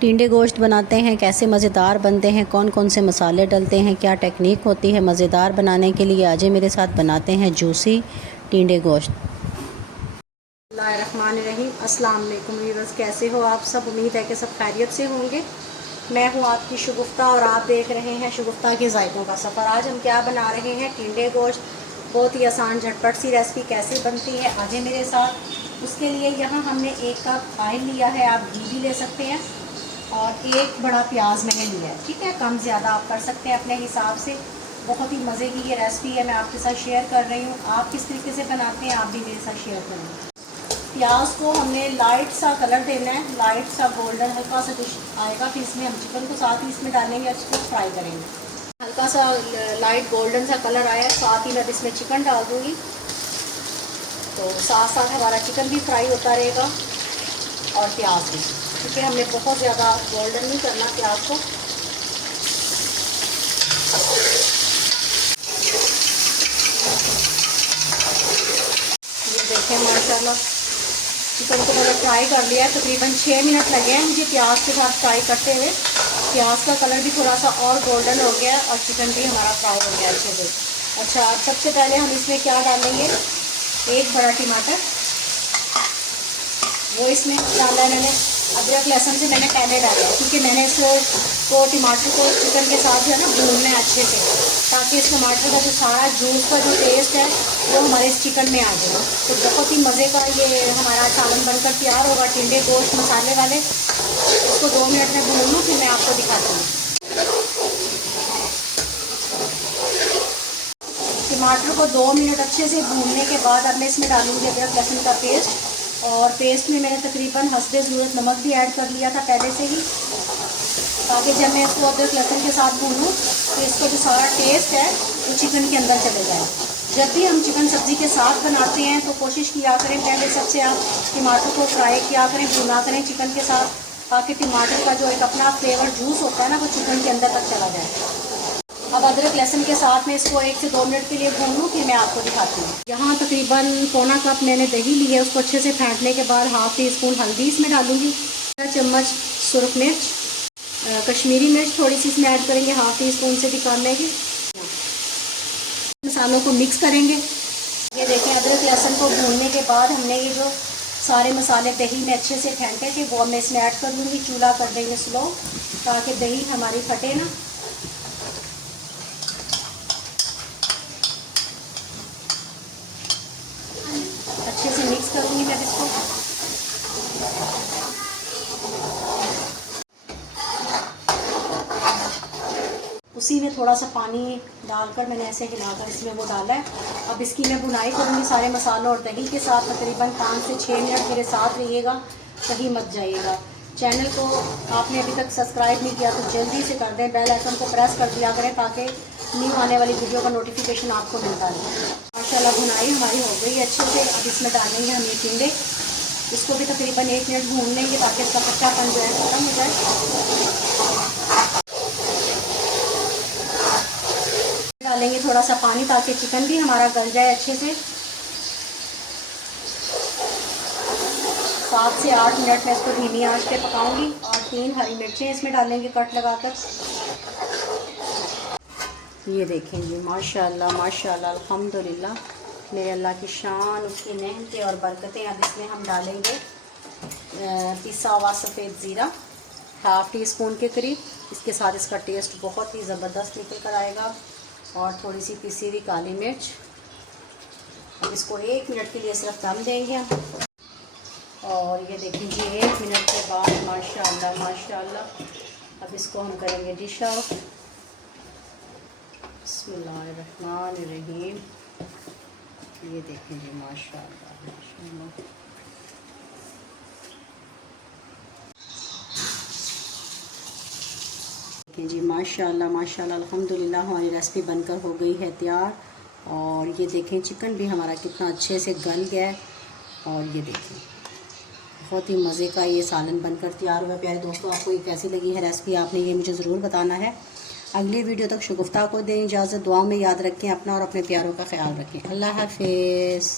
टिंडे गोश्त बनाते हैं, कैसे मज़ेदार बनते हैं, कौन कौन से मसाले डलते हैं, क्या टेक्निक होती है मज़ेदार बनाने के लिए। आज मेरे साथ बनाते हैं जूसी टिंडे गोश्त। बिस्मिल्लाहिर्रहमानिर्रहीम। अस्सलाम वालेकुम व्यूअर्स, कैसे हो आप सब? उम्मीद है कि सब खैरियत से होंगे। मैं हूँ आपकी शगुफ्ता और आप देख रहे हैं शगुफ्ता के ज़ायकों का सफ़र। आज हम क्या बना रहे हैं? टिंडे गोश्त। बहुत ही आसान झटपट सी रेसिपी कैसे बनती है, आज मेरे साथ। उसके लिए यहाँ हमने 1 कप ऑयल लिया है, आप घी भी ले सकते हैं, और 1 बड़ा प्याज मैंने लिया है। ठीक है, कम ज़्यादा आप कर सकते हैं अपने हिसाब से। बहुत ही मज़े की ये रेसिपी है, मैं आपके साथ शेयर कर रही हूँ। आप किस तरीके से बनाते हैं आप भी मेरे साथ शेयर करेंगे। प्याज को हमने लाइट सा कलर देना है, लाइट सा गोल्डन हल्का सा डिश आएगा, फिर इसमें हम चिकन को साथ ही इसमें डालेंगे और इसको फ्राई करेंगे। हल्का सा लाइट गोल्डन सा कलर आया, साथ ही मैं इसमें चिकन डाल दूँगी, तो साथ साथ हमारा चिकन भी फ्राई होता रहेगा और प्याज भी। ठीक है, हमने बहुत ज़्यादा गोल्डन नहीं करना प्याज को। ये देखें माशाल्लाह, चिकन को मैंने फ्राई कर लिया है। तकरीबन 6 मिनट लगे हैं मुझे प्याज के साथ फ्राई करते हुए। प्याज का कलर भी थोड़ा सा और गोल्डन हो गया और चिकन भी हमारा फ्राई हो गया अच्छे से। अच्छा, अब सबसे पहले हम इसमें क्या डालेंगे? 1 बड़ा टमाटर, वो इसमें डाला है मैंने। अदरक लहसुन से मैंने पहले डाला है, क्योंकि मैंने इसको टमाटर को चिकन के साथ जो है ना भूनना है अच्छे से, ताकि इस टमाटर का जो सारा जूस का जो टेस्ट है वो हमारे इस चिकन में आ जाए। तो बहुत ही मज़े का ये हमारा सालन बनकर तैयार होगा, टिंडे गोश्त मसाले वाले। इसको 2 मिनट में भून लूँ, फिर मैं आपको दिखाती हूँ। टमाटर को 2 मिनट अच्छे से भूनने के बाद अब मैं इसमें डालूँगी अदरक लहसुन का पेस्ट, और पेस्ट में मैंने तकरीबन हस्बे ज़रूरत नमक भी ऐड कर लिया था पहले से ही, ताकि जब मैं इसको अदरक लहसुन के साथ भूनूँ तो इसका जो सारा टेस्ट है वो चिकन के अंदर चले जाए। जब भी हम चिकन सब्ज़ी के साथ बनाते हैं तो कोशिश किया करें पहले सबसे आप टमाटर को फ्राई किया करें, भुना करें चिकन के साथ, ताकि टमाटर का जो एक अपना फ्लेवर जूस होता है ना वो चिकन के अंदर तक चला जाए। अब अदरक लहसुन के साथ में इसको 1 से 2 मिनट के लिए भून लूँ, फिर मैं आपको दिखाती हूँ। यहाँ तकरीबन पौना कप मैंने दही ली है, उसको अच्छे से फेंटने के बाद ½ टीस्पून हल्दी इसमें डालूँगी, 1 चम्मच सुरख मिर्च, कश्मीरी मिर्च थोड़ी सी इसमें ऐड करेंगे, ½ टीस्पून से भी कम है। मसालों को मिक्स करेंगे। ये देखें, अदरक लहसुन को भूनने के बाद हमने ये जो सारे मसाले दही में अच्छे से फेंटे थे वो मैं इसमें ऐड कर दूँगी। चूल्हा कर देंगे स्लो, ताकि दही हमारी फटे ना। अच्छे से मिक्स करूँगी मैं इसको। उसी में थोड़ा सा पानी डालकर मैंने ऐसे हिलाकर इसमें वो डाला है। अब इसकी मैं बुनाई करूँगी सारे मसालों और दही के साथ। तकरीबन 5 से 6 मिनट मेरे साथ रहिएगा, कहीं मत जाइएगा। चैनल को आपने अभी तक सब्सक्राइब नहीं किया तो जल्दी से कर दें, बेल आइकन को प्रेस कर दिया करें, ताकि न्यू आने वाली वीडियो का नोटिफिकेशन आपको मिलता रहे। माशाल्लाह भुनाई हमारी हो गई अच्छे से। अब इसमें डालेंगे हम ये टिंडे, इसको भी तकरीबन 1 मिनट भून लेंगे, ताकि इसका कच्चापन जो है ख़त्म हो जाए। डालेंगे थोड़ा सा पानी, ताकि चिकन भी हमारा गल जाए अच्छे से। 7 से 8 मिनट में इसको धीमी आंच पे पकाऊंगी, और 3 हरी मिर्चें इसमें डालेंगे कट लगाकर। ये देखें जी, माशाल्लाह माशाल्लाह अल्हम्दुलिल्लाह, मेरे अल्लाह की शान, उसकी नेमतें और बरकतें। अब इसमें हम डालेंगे पिसा हुआ सफ़ेद ज़ीरा, ½ टीस्पून के करीब। इसके साथ इसका टेस्ट बहुत ही ज़बरदस्त निकल कर आएगा, और थोड़ी सी पिसी हुई काली मिर्च। अब इसको 1 मिनट के लिए सिर्फ दम देंगे हम। और ये देखिए जी, 1 मिनट के बाद माशाल्लाह माशाल्लाह अब इसको हम करेंगे डिश आउट। बिस्मिल्लाहिर्रहमानिर्रहीम। ये देखें जी, माशाल्लाह माशाल्लाह। जी माशाल्लाह माशाल्लाह अल्हम्दुलिल्लाह, हमारी रेसिपी बनकर हो गई है तैयार। और ये देखें, चिकन भी हमारा कितना अच्छे से गल गया है। और ये देखें, बहुत ही मज़े का ये सालन बनकर तैयार हुआ। प्यारे दोस्तों, आपको ये कैसी लगी है रेसिपी, आपने ये मुझे ज़रूर बताना है। अगली वीडियो तक शगुफ्ता को दें इजाज़त। दुआ में याद रखें अपना और अपने प्यारों का ख्याल रखें। अल्लाह हाफिज़।